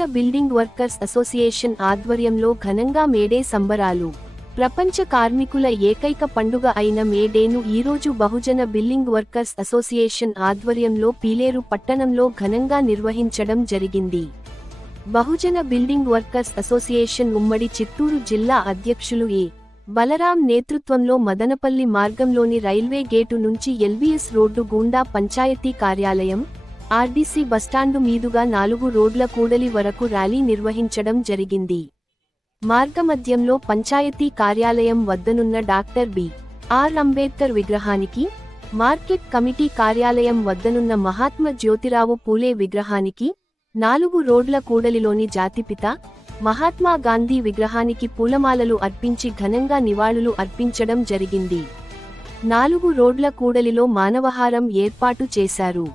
Building workers association ఆధ్వర్యంలో ఘనంగా May Day సంబరాలు. ప్రపంచ కార్మికుల ఏకైక పండుగ అయిన మేడేను ఈరోజు బహుజన బిల్డింగ్ వర్కర్స్ అసోసియేషన్ ఆధ్వర్యంలో పీలేరు పట్టణంలో ఘనంగా నిర్వహించడం జరిగింది. బహుజన బిల్డింగ్ వర్కర్స్ అసోసియేషన్ ఉమ్మడి చిత్తూరు జిల్లా అధ్యక్షులు ఏ బలరాం నేతృత్వంలో మదనపల్లి మార్గంలోని రైల్వే గేటు నుంచి ఎల్బీఎస్ రోడ్డు గూండా పంచాయతీ కార్యాలయం ఆర్డీసీ బస్టాండు మీదుగా నాలుగు రోడ్ల కూడలి వరకు ర్యాలీ నిర్వహించడం జరిగింది. మార్గమధ్యంలో పంచాయతీ కార్యాలయం వద్దనున్న డాక్టర్ బి. ఆర్. అంబేద్కర్ విగ్రహానికి మార్కెట్ కమిటీ కార్యాలయం వద్దనున్న మహాత్మ జ్యోతిరావు పూలే విగ్రహానికి నాలుగు రోడ్ల కూడలిలోని జాతిపిత మహాత్మా గాంధీ విగ్రహానికి పూలమాలలు అర్పించి ఘనంగా నివాళులు అర్పించడం జరిగింది. నాలుగు రోడ్ల కూడలిలో మానవహారం ఏర్పాటు చేశారు.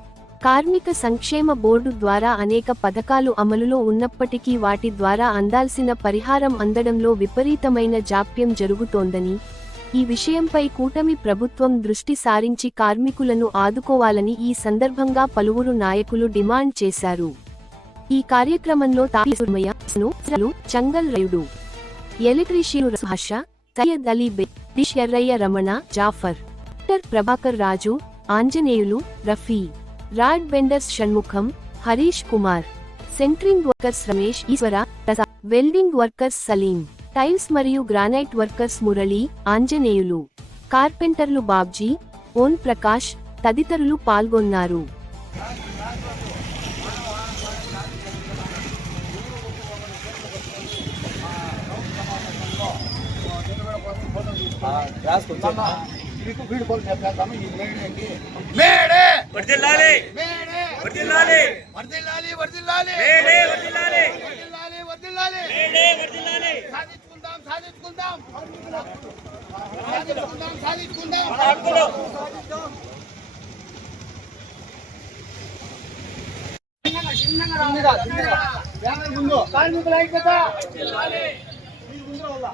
కార్మిక సంక్షేమ బోర్డు ద్వారా అనేక పథకాలు అమలులో ఉన్నప్పటికీ వాటి ద్వారా అందాల్సిన పరిహారం అందడంలో విపరీతమైన జాప్యం జరుగుతోందని ఈ విషయంపై కూటమి ప్రభుత్వం దృష్టి సారించి కార్మికులను ఆదుకోవాలని ఈ సందర్భంగా పలువురు నాయకులు డిమాండ్ చేశారు. ఈ కార్యక్రమంలో Tapisumayya Changal Rayudu electrician Harsha Syed Ali Errayya Ramana Jafar doctor Prabhakar Raju Anjaneyulu Rafi. Rod benders Shanmukham Harish Kumar centring workers Ramesh Eshwara welding workers Salim tiles మరియు గ్రానైట్ వర్కర్స్ మురళి ఆంజనేయులు కార్పెంటర్లు Babji own Prakash తదితరులు పాల్గొన్నారు వర్దిల్లాలి May Day! వర్దిల్లాలి వర్దిల్లాలి వర్దిల్లాలి May Day వర్దిల్లాలి వర్దిల్లాలి వర్దిల్లాలి మేడే వర్దిల్లాలి సాధించుకుందాం సాధించుకుందాం. సాధించుకుందాం సాధించుకుందాం. మన హక్కులు. కార్మికుల ఐక్యత వర్దిల్లాలి వర్దిల్లాలి వర్దిల్లాలి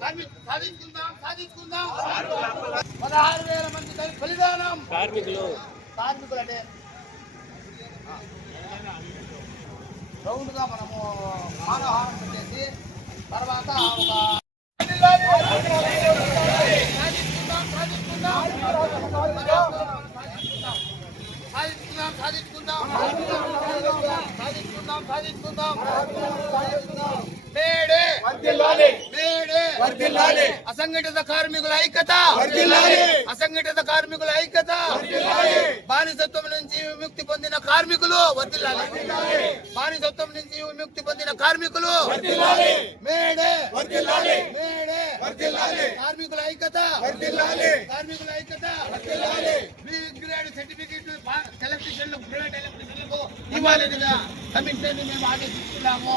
కార్మిక- సాధించుకుందాం. సాధించుకుందాం పదహారు వేల మంది దళిత బలిదానం కార్మికులు. కార్మికులు అంటే రౌండ్గా మనము మానవహారం పెట్టేసి తర్వాత ఒక సాధించుకుందాం సాధించుకుందాం. సాధించుకుందాం సాధించుకుందాం సాధించుకుందాం. అసంఘటిత కార్మికుల ఐక్యత. అసంఘటిత కార్మికుల ఐక్యత. బానిసత్వం నుంచి విముక్తి పొందిన కార్మికులు వర్దిల్లాలి బానిసత్వం నుంచి విముక్తి పొందిన కార్మికులు మేడే. మేడే. కార్మికుల ఐక్యత. కార్మికుల ఐక్యత. బి గ్రేడ్ సర్టిఫికేట్ ఎలక్ట్రిషియన్లు ప్రైవేట్ ఎలక్ట్రిషియన్లకు ఇవ్వాలనిగా కమిషన్ మేము ఆదేశిస్తున్నాము.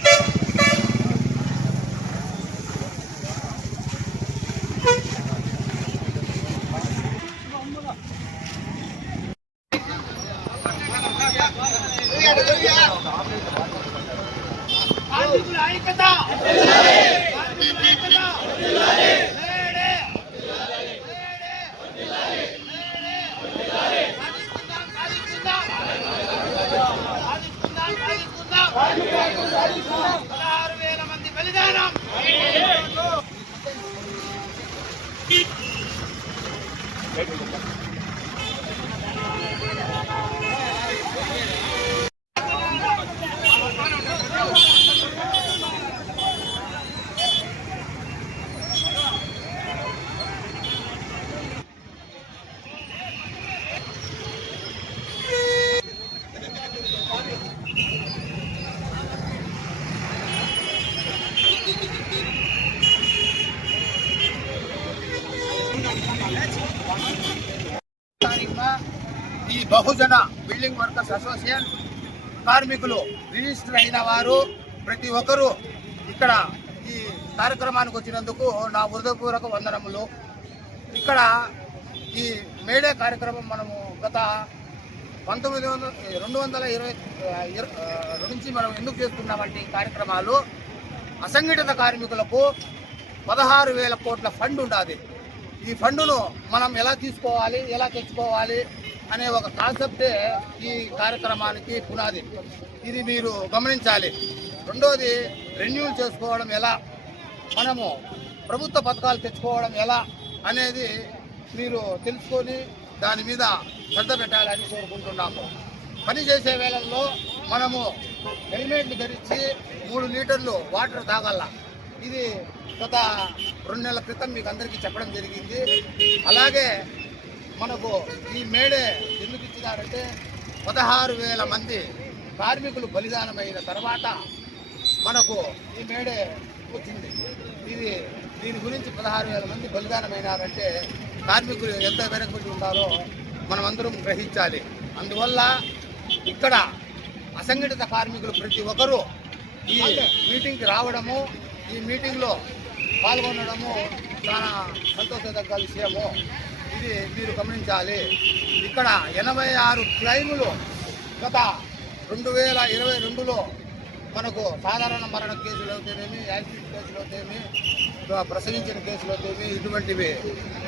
ఈ బహుజన బిల్డింగ్ వర్కర్స్ అసోసియేషన్ కార్మికులు రిజిస్టర్ అయిన వారు ప్రతి ఒక్కరూ ఇక్కడ ఈ కార్యక్రమానికి వచ్చినందుకు నా హృదయపూర్వక వందనములు. ఇక్కడ ఈ మేడే కార్యక్రమం మనము గత పంతొమ్మిది వందల రెండు వందల ఇరవై నుంచి మనం ఎందుకు చేస్తున్నామంటే ఈ కార్యక్రమాలు? అసంఘటిత కార్మికులకు పదహారు వేల కోట్ల ఫండ్ ఉండాలి ఈ ఫండును మనం ఎలా తీసుకోవాలి ఎలా తెచ్చుకోవాలి అనే ఒక కాన్సెప్టే ఈ కార్యక్రమానికి పునాది. ఇది మీరు గమనించాలి. రెండోది రెన్యూల్ చేసుకోవడం ఎలా? మనము ప్రభుత్వ పథకాలు తెచ్చుకోవడం ఎలా అనేది మీరు తెలుసుకొని దాని మీద శ్రద్ధ పెట్టాలని కోరుకుంటున్నాము. పని చేసే వేళల్లో మనము హెల్మెట్లు ధరించి మూడు లీటర్లు వాటర్ తాగాల ఇది గత రెండు నెలల క్రితం మీకు అందరికీ చెప్పడం జరిగింది. అలాగే మనకు ఈ మేడే ఎందుకు ఇచ్చినారంటే పదహారు వేల మంది కార్మికులు బలిదానమైన తర్వాత మనకు ఈ మేడే వచ్చింది. ఇది దీని గురించి పదహారు వేల మంది బలిదానమైనారంటే కార్మికులు ఎంత వెనకబడి ఉన్నారో మనమందరం గ్రహించాలి. అందువల్ల ఇక్కడ అసంఘటిత కార్మికులు ప్రతి ఒక్కరూ ఈ మీటింగ్కి రావడము ఈ మీటింగ్లో పాల్గొనడము చాలా సంతోషదగ్గ విషయము. ఇది మీరు గమనించాలి. ఇక్కడ ఎనభై ఆరు క్లైములు గత రెండు వేల ఇరవై రెండులో మనకు సాధారణ మరణ కేసులు అవుతాయేమి యాక్సిడెంట్ కేసులు అవుతాయేమి ప్రసవించిన కేసులు అవుతాయేమి ఇటువంటివి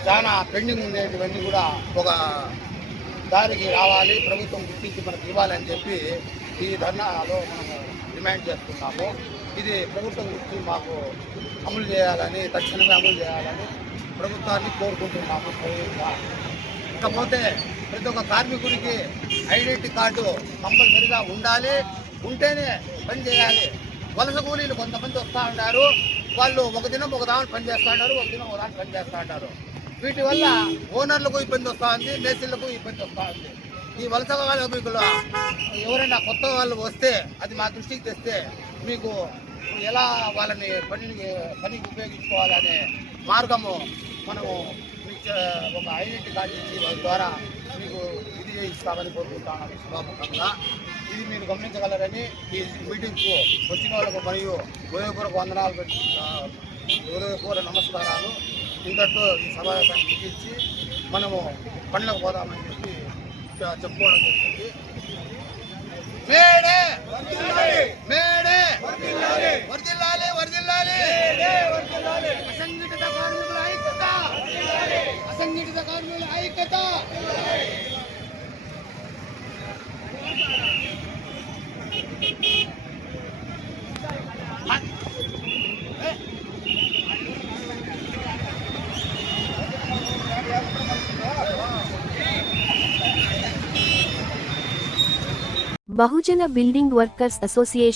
చాలా పెండింగ్ ఉండేటివన్నీ కూడా ఒక దారికి రావాలి ప్రభుత్వం గుర్తించి మనకు ఇవ్వాలని చెప్పి ఈ ధర్నాలో మనము డిమాండ్ చేస్తున్నాము. ఇది ప్రభుత్వం గుర్తు మాకు అమలు చేయాలని తక్షణమే అమలు చేయాలని ప్రభుత్వాన్ని కోరుకుంటున్నాము. ఇకపోతే ప్రతి ఒక్క కార్మికుడికి ఐడెంటిటీ కార్డు కంపల్సరిగా ఉండాలి ఉంటేనే పని చేయాలి. వలస కూలీలు కొంతమంది వస్తూ ఉంటారు వాళ్ళు ఒక దినం ఒక దాని పని చేస్తూ ఉంటారు ఒక దినం ఒక దాని పని చేస్తూ ఉంటారు వీటి వల్ల ఓనర్లకు ఇబ్బంది వస్తూ ఉంది మేస్త్రీలకు ఇబ్బంది వస్తూ ఉంది. ఈ వలస కార్మికులు ఎవరైనా కొత్త వాళ్ళు వస్తే అది మా దృష్టికి తెస్తే మీకు ఎలా వాళ్ళని పనికి పనికి ఉపయోగించుకోవాలనే మార్గము మనము మీకు ఒక ఐడెంటిటీ కార్డు ఇచ్చి వాళ్ళ ద్వారా మీకు ఇది ఇస్తామని కోరుకుంటున్నాను. సభాముఖంగా ఇది మీరు గమనించగలరని ఈ మీటింగ్కు వచ్చిన వాళ్ళకు మరియు ఉదయపూర్వక వందనాలు పెట్టి నమస్కారాలు. ఇంతటితో ఈ సమావేశాన్ని ముగించి మనము పనులకు పోదామని చెప్పి చెప్పుకోవడం జరిగింది మేడే మేడే వర్దిల్లాలి వర్దిల్లాలి అసంఘటిత కార్మికుల ఐక్యత అసంఘటిత కార్మికుల ఐక్యత బహుజన బిల్డింగ్ వర్కర్స్ అసోసియేషన్